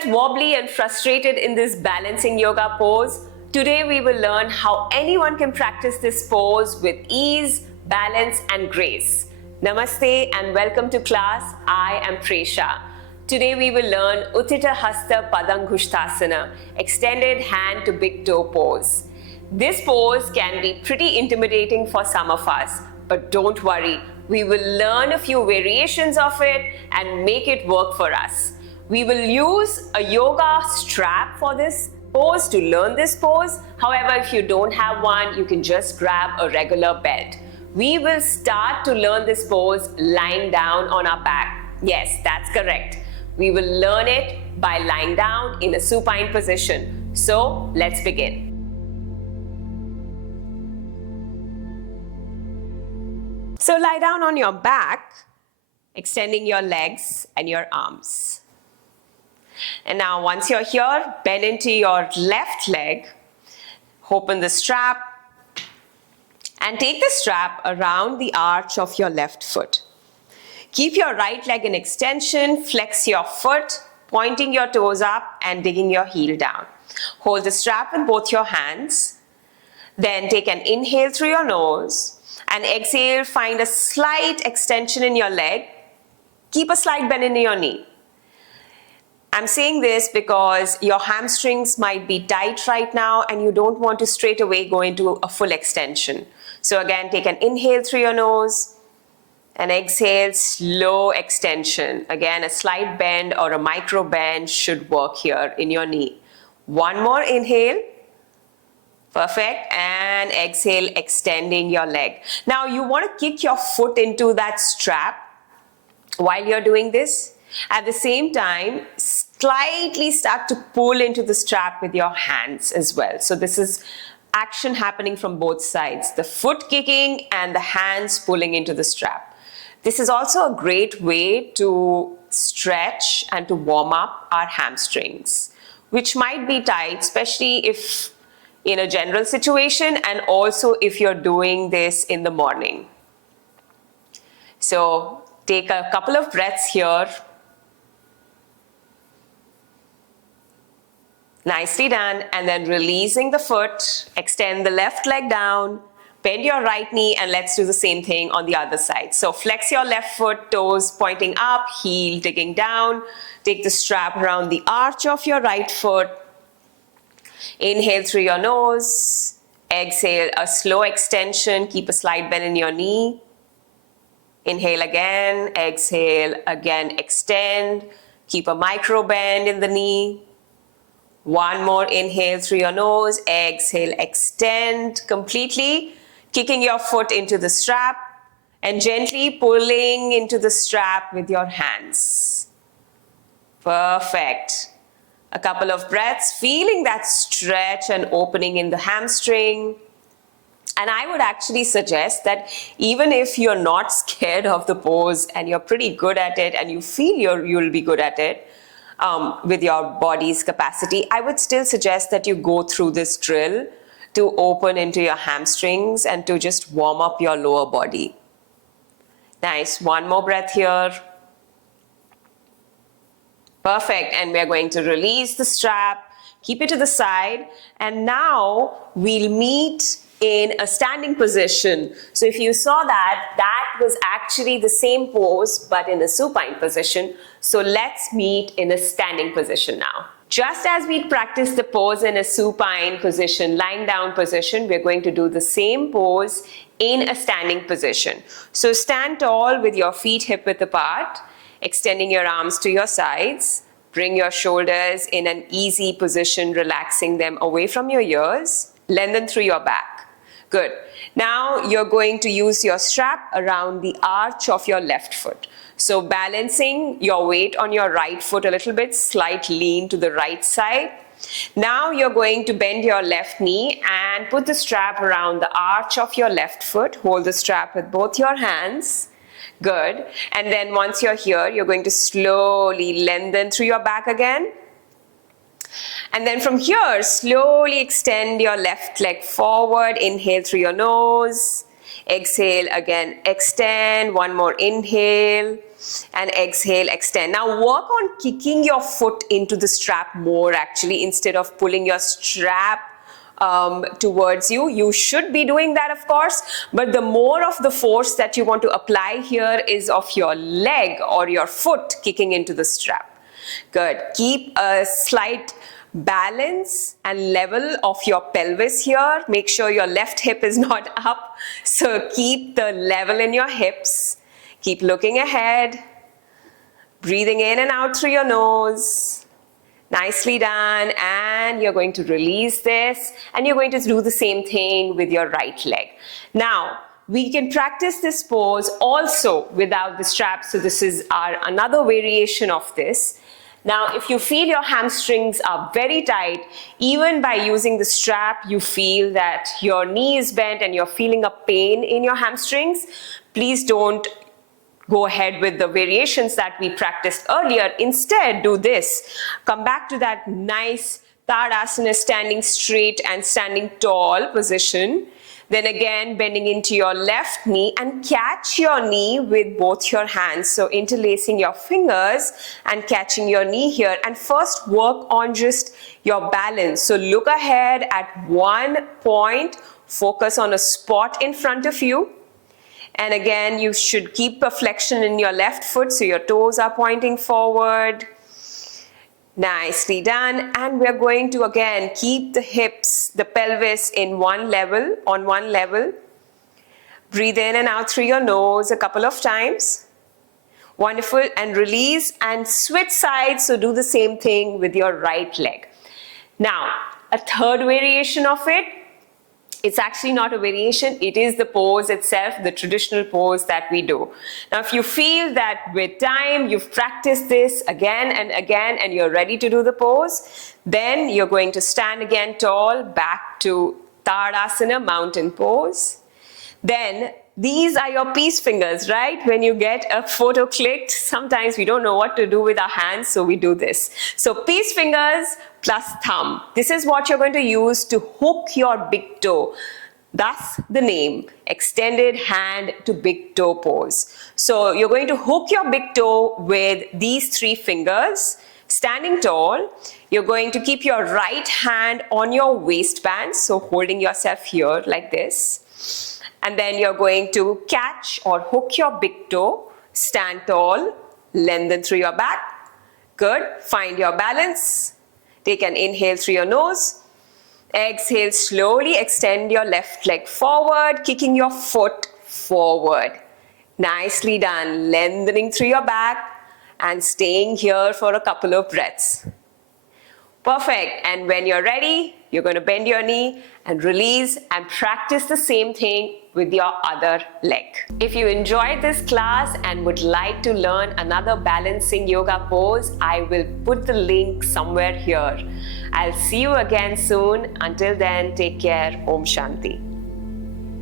felt wobbly and frustrated in this balancing yoga pose? Today we will learn how anyone can practice this pose with ease, balance and grace. Namaste and welcome to class. I am Presha. Today we will learn Utthita Hasta Padangusthasana, extended hand to big toe pose. This pose can be pretty intimidating for some of us, but don't worry, we will learn a few variations of it and make it work for us. We will use a yoga strap for this pose to learn this pose. However, if you don't have one, you can just grab a regular belt. We will start to learn this pose lying down on our back. Yes, that's correct. We will learn it by lying down in a supine position. So, let's begin. So, lie down on your back, extending your legs and your arms. And now once you're here, bend into your left leg, open the strap, and take the strap around the arch of your left foot. Keep your right leg in extension, flex your foot, pointing your toes up and digging your heel down. Hold the strap with both your hands. Then take an inhale through your nose and exhale, find a slight extension in your leg. Keep a slight bend in your knee. I'm saying this because your hamstrings might be tight right now and you don't want to straight away go into a full extension. So again, take an inhale through your nose and exhale, slow extension. Again, a slight bend or a micro bend should work here in your knee. One more inhale. Perfect. And exhale, extending your leg. Now you want to kick your foot into that strap while you're doing this. At the same time, slightly start to pull into the strap with your hands as well. So this is action happening from both sides, the foot kicking and the hands pulling into the strap. This is also a great way to stretch and to warm up our hamstrings, which might be tight, especially if in a general situation and also if you're doing this in the morning. So take a couple of breaths here. Nicely done. And then releasing the foot, extend the left leg down, bend your right knee, and let's do the same thing on the other side. So flex your left foot, toes pointing up, heel digging down. Take the strap around the arch of your right foot. Inhale through your nose. Exhale, a slow extension. Keep a slight bend in your knee. Inhale again. Exhale again, extend. Keep a micro bend in the knee. One more inhale through your nose, exhale, extend completely, kicking your foot into the strap and gently pulling into the strap with your hands. Perfect. A couple of breaths, feeling that stretch and opening in the hamstring. And I would actually suggest that even if you're not scared of the pose and you're pretty good at it and you feel you'll be good at it, with your body's capacity, I would still suggest that you go through this drill to open into your hamstrings and to just warm up your lower body. Nice. One more breath here. Perfect. And we're going to release the strap, keep it to the side, and now we'll meet in a standing position. So if you saw that was actually the same pose but in a supine position. So let's meet in a standing position now. Just as we practice the pose in a supine position, lying down position, we're going to do the same pose in a standing position. So stand tall with your feet hip-width apart, extending your arms to your sides. Bring your shoulders in an easy position, relaxing them away from your ears. Lengthen through your back. Good. Now you're going to use your strap around the arch of your left foot. So balancing your weight on your right foot a little bit, slight lean to the right side. Now you're going to bend your left knee and put the strap around the arch of your left foot. Hold the strap with both your hands. Good. And then once you're here, you're going to slowly lengthen through your back again. And then from here, slowly extend your left leg forward. Inhale through your nose. Exhale again, extend. One more inhale and exhale, extend. Now work on kicking your foot into the strap more actually, instead of pulling your strap towards you. You should be doing that, of course, but the more of the force that you want to apply here is of your leg or your foot kicking into the strap. Good. Keep a slight balance and level of your pelvis here. Make sure your left hip is not up. So keep the level in your hips. Keep looking ahead. Breathing in and out through your nose. Nicely done. And you're going to release this, and you're going to do the same thing with your right leg. Now, we can practice this pose also without the strap. So this is our another variation of this. Now, if you feel your hamstrings are very tight, even by using the strap, you feel that your knee is bent and you're feeling a pain in your hamstrings, please don't go ahead with the variations that we practiced earlier. Instead, do this. Come back to that nice Tadasana, standing straight and standing tall position. Then again, bending into your left knee and catch your knee with both your hands. So interlacing your fingers and catching your knee here. And first work on just your balance. So look ahead at one point, focus on a spot in front of you. And again, you should keep a flexion in your left foot so your toes are pointing forward. Nicely done. And we're going to again keep the hips, the pelvis on one level. Breathe in and out through your nose a couple of times. Wonderful. And release and switch sides. So do the same thing with your right leg. Now, a third variation of it. It's actually not a variation, it is the pose itself, the traditional pose that we do. Now, if you feel that with time, you've practiced this again and again and you're ready to do the pose, then you're going to stand again tall, back to Tadasana, mountain pose. Then, these are your peace fingers, right? When you get a photo clicked, sometimes we don't know what to do with our hands, so we do this. So peace fingers plus thumb. This is what you're going to use to hook your big toe. Thus the name, extended hand to big toe pose. So you're going to hook your big toe with these three fingers, standing tall. You're going to keep your right hand on your waistband, so holding yourself here like this. And then you're going to catch or hook your big toe, stand tall, lengthen through your back. Good. Find your balance. Take an inhale through your nose. Exhale, slowly extend your left leg forward, kicking your foot forward. Nicely done. Lengthening through your back and staying here for a couple of breaths. Perfect. And when you're ready, you're going to bend your knee and release and practice the same thing with your other leg. If you enjoyed this class and would like to learn another balancing yoga pose, I will put the link somewhere here. I'll see you again soon. Until then, take care. Om Shanti.